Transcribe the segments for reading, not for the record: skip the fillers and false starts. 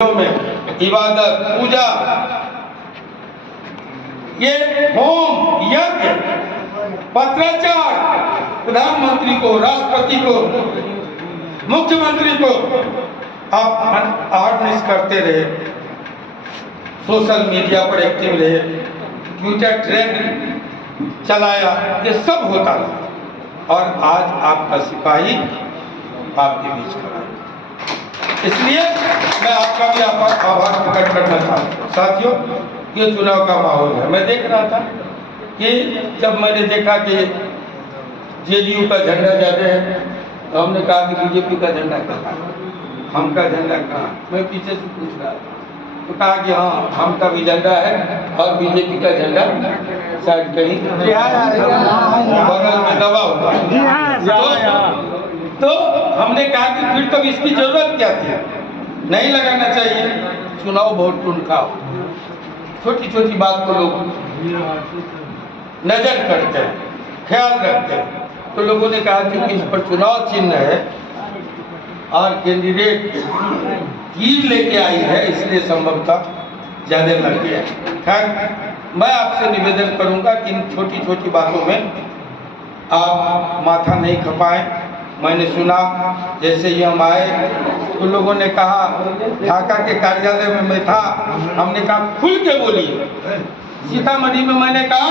में इबादत पूजा, ये होम यज्ञ पत्राचार प्रधानमंत्री को, राष्ट्रपति को, मुख्यमंत्री को आप ऑर्गेनाइज करते रहे, सोशल मीडिया पर एक्टिव रहे, ट्विटर ट्रेंड चलाया, ये सब होता रहा और आज आपका सिपाही आपके बीच खड़ा है। इसलिए मैं आपका भी आभार प्रकट करना चाहता हूँ। साथियों, ये चुनाव का माहौल है। मैं देख रहा था कि जब मैंने देखा कि जेडीयू का झंडा ज़्यादा है तो हमने कहा कि बीजेपी का झंडा कहाँ, हम का झंडा कहाँ। मैं पीछे से पूछ रहा था तो कहा कि हाँ, हम का भी झंडा है और बीजेपी का झंडा शायद कहीं बगल में दबा हुआ। तो हमने कहा कि फिर तो इसकी जरूरत क्या थी, नहीं लगाना चाहिए। चुनाव बहुत टुनका हो, छोटी छोटी बात को लोग नजर करते हैं, ख्याल रखते हैं। तो लोगों ने कहा क्योंकि इस पर चुनाव चिन्ह है और कैंडिडेट तीर लेके आई है, इसलिए संभवतः ज्यादा लग गया। खैर, मैं आपसे निवेदन करूंगा कि इन छोटी छोटी बातों में आप माथा नहीं खपाएं। मैंने सुना जैसे ही हम आए तो लोगों ने कहा, ढाका के कार्यालय में मैं था, हमने कहा खुल के बोलिए। सीतामढ़ी में मैंने कहा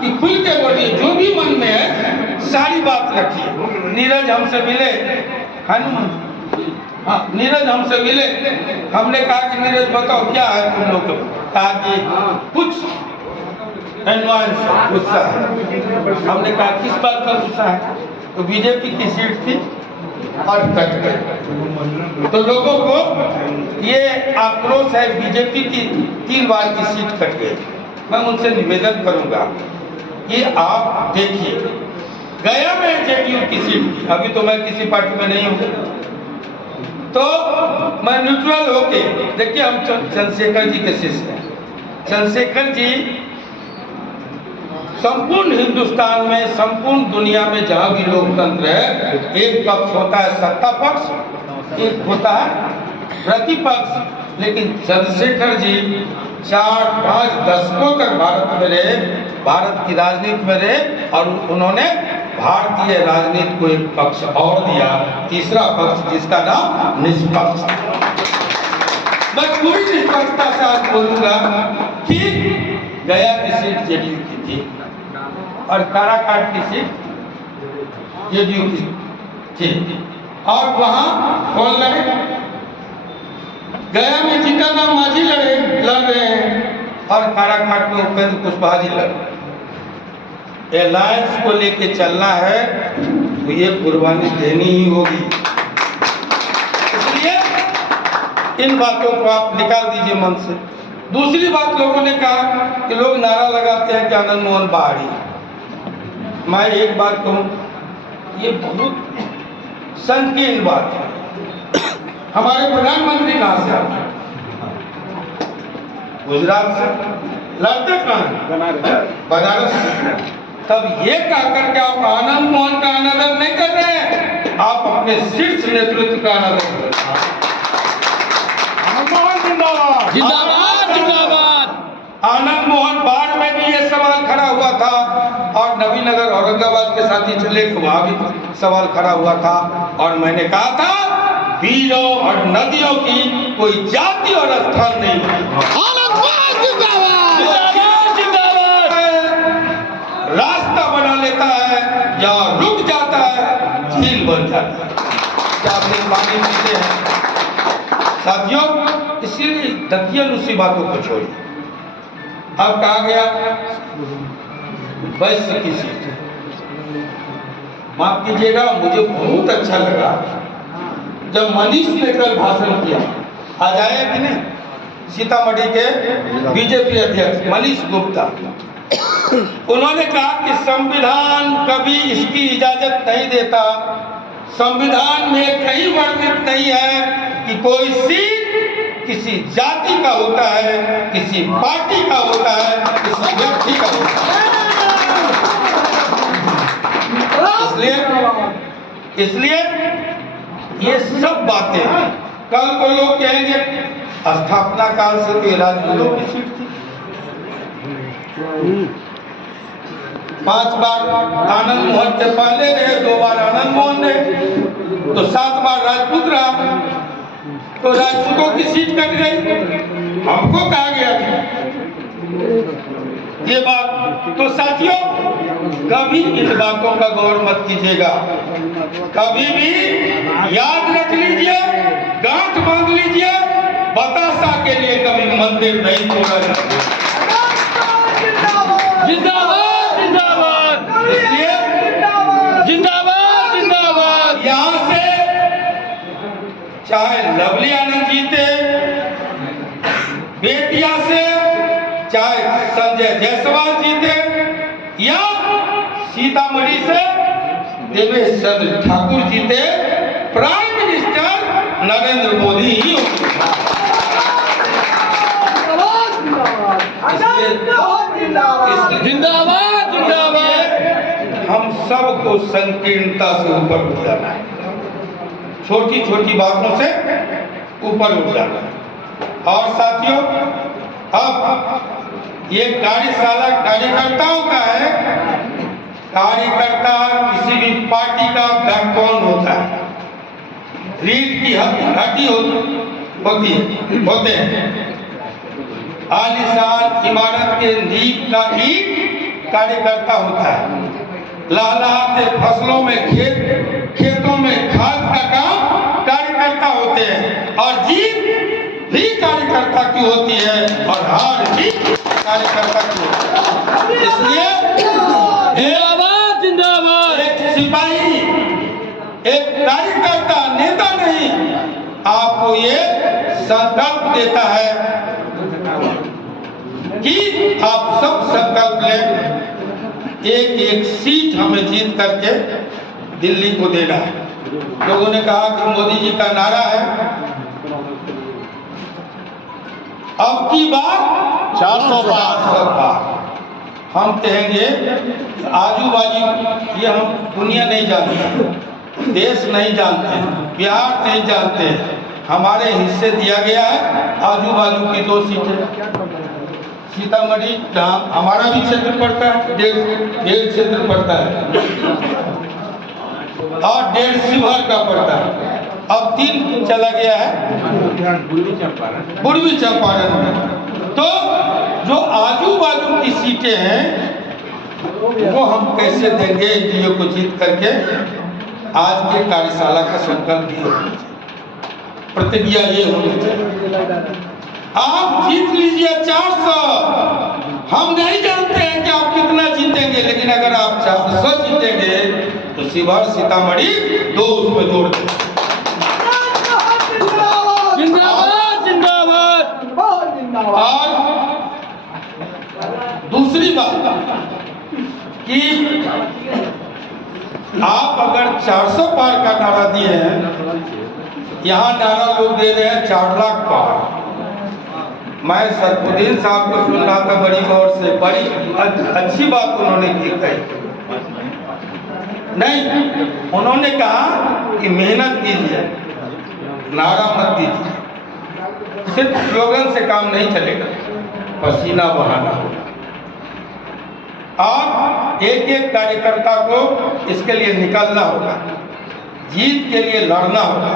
कि खुल के बोलिए, जो भी मन में है सारी बात रखिए। नीरज हमसे मिले, हाँ नीरज हमसे मिले, हमने कहा कि नीरज बताओ क्या है तुम लोग को। कहा कि कुछ एनवायंस गुस्सा है। हमने कहा किस बात का गुस्सा है, तो बीजेपी की सीट थी और कट गई। तो लोगों को ये आक्रोश है, बीजेपी की 3 बार की सीट कट गई। मैं उनसे निवेदन करूंगा कि आप देखिए, गया में जेडीयू की सीट थी, अभी तो मैं किसी पार्टी में नहीं हूँ, तो मैं न्यूट्रल होके, देखिए हम चंद्रशेखर जी के शिष्य हैं। चंद्रशेखर जी संपूर्ण हिंदुस्तान में, संपूर्ण दुनिया में जहां भी लोकतंत्र है, एक पक्ष होता है सत्ता पक्ष, एक होता है प्रतिपक्ष। लेकिन चंद्रशेखर जी 4-5 दशकों तक भारत में रहे, भारत की राजनीति में रहे और उन्होंने भारतीय राजनीति को एक पक्ष और दिया, तीसरा पक्ष जिसका नाम निष्पक्ष। मैं पूरी निष्पक्षता से आज बोलूंगा कि गया की सीट जेडीयू की थी और काराकाट की सीट जेडीयू की थी और वहां कौन लड़े? गया में जीतनराम मांझी लड़ रहे हैं और काराकाट में उपेंद्र कुशवाहा जी लड़ रहे हैं। अलायंस को लेके चलना है तो ये कुर्बानी देनी ही होगी। इसलिए इन बातों को आप निकाल दीजिए मन से। दूसरी बात, लोगों ने कहा कि लोग नारा लगाते हैं कि आनंद मोहन बाहरी। मैं एक बात कहूं, ये बहुत संकीर्ण बात है। हमारे प्रधानमंत्री कहाँ से आते हैं? गुजरात से। लड़ते कहाँ? बनारस से। तब ये कहकर के आप आनंद मोहन का अनादर नहीं कर रहे हैं, आप अपने शीर्ष नेतृत्व का अनादर कर रहे हैं। जिंदाबाद जिंदाबाद जिंदाबाद। आनंद मोहन बाढ़ में भी ये सवाल खड़ा हुआ था और नवीनगर औरंगाबाद के साथी चले तो वहां भी सवाल खड़ा हुआ था और मैंने कहा था बीरों और नदियों की कोई जाति और स्थान नहीं है। रास्ता बना लेता है या रुक जाता है, झील बन जाता है। क्या आप पानी पीते हैं साथियों? इसीलिए दकियन उसी बातों को छोड़िए। अब कहा गया वैश्य की सीट, माफ कीजिएगा, मुझे बहुत अच्छा लगा जब मनीष ने कल भाषण किया। आज आए कि नहीं? सीतामढ़ी के बीजेपी अध्यक्ष मनीष गुप्ता, उन्होंने कहा कि संविधान कभी इसकी इजाजत नहीं देता, संविधान में कहीं वर्णित नहीं है कि कोई सीट किसी जाति का होता है, किसी पार्टी का होता है, किसी व्यक्ति का होता है। इसलिए ये सब बातें, कल को लोग कहेंगे स्थापना काल से तो ये राजपूतों की सीट थी। 5 बार आनंद मोहन के पहले रहे, 2 बार आनंद मोहन रहे, तो 7 बार राजपूत रहा, तो राजपूतों की सीट कट गई। हमको कहा गया था ये बात। तो साथियों, कभी इन बातों का गौर मत कीजिएगा, कभी भी याद रख लीजिए, गांठ बांध लीजिए, बतासा के लिए कभी मंदिर नहीं तोड़ा जाता। जिंदाबाद जिंदाबाद इसलिए जिंदाबाद जिंदाबाद। यहाँ से चाहे लवली आनंद जीते बेतिया से, चाहे संजय जायसवाल जीते, या सीतामढ़ी से देवेश चंद्र ठाकुर जीते, प्राइम मिनिस्टर नरेंद्र मोदी ही होंगे। इसलिए जिंदाबाद जिंदाबाद। हम सबको संकीर्णता से ऊपर उठ जाना है, छोटी छोटी बातों से ऊपर उठ जाना है। और साथियों, अब ये कार्यशाला कार्यकर्ताओं का है। कार्यकर्ता किसी भी पार्टी का बैकबोन होता है, रीढ़ की हड्डी होते हैं। आलीशान इमारत के नींव का ईंट कार्यकर्ता होता है। लहलहाते फसलों में खेतों में खाद का काम कार्यकर्ता होते हैं, और जीत भी कार्यकर्ता की होती है, और हार भी कार्यकर्ता की होती है। इसलिए जिंदाबाद जिंदाबाद। एक सिपाही, एक कार्यकर्ता, नेता नहीं, आपको ये संकल्प देता है कि आप सब संकल्प लें, एक एक सीट हमें जीत करके दिल्ली को देना है। लोगों ने कहा कि मोदी जी का नारा है अब की बार 400 पार। हम कहेंगे आजू बाजू ये हम दुनिया नहीं जानते, देश नहीं जानते, बिहार नहीं जानते, हमारे हिस्से दिया गया है आजू बाजू की 2 सीटें। सीतामढ़ी जहाँ हमारा भी क्षेत्र पड़ता है, 1.5 क्षेत्र पड़ता है, और 1.5 शिवहर का पड़ता है। अब 3 चला गया है पूर्वी चंपारण में। तो जो आजू बाजू की सीटें हैं वो हम कैसे देंगे एनडीए को जीत करके। आज के कार्यशाला का संकल्प ये होना चाहिए, प्रतिज्ञा ये होनी चाहिए। आप जीत लीजिए 400, हम नहीं जानते हैं कि आप कितना जीतेंगे, लेकिन अगर आप 400 जीतेंगे तो शिवहर सीतामढ़ी 2 उसमें जोड़ दें। जिंदाबाद जिंदाबाद। और दूसरी बात कि आप अगर 400 पार का नारा दिए हैं, यहाँ नारा लोग दे रहे हैं 4 लाख पार। मैं सरफुद्दीन साहब को सुन रहा था बड़ी गौर से, बड़ी अच्छी बात उन्होंने की कही। नहीं, उन्होंने कहा कि मेहनत कीजिए, नारा मत दीजिए, सिर्फ स्लोगन से काम नहीं चलेगा, पसीना बहाना होगा। और एक एक कार्यकर्ता को इसके लिए निकलना होगा, जीत के लिए लड़ना होगा।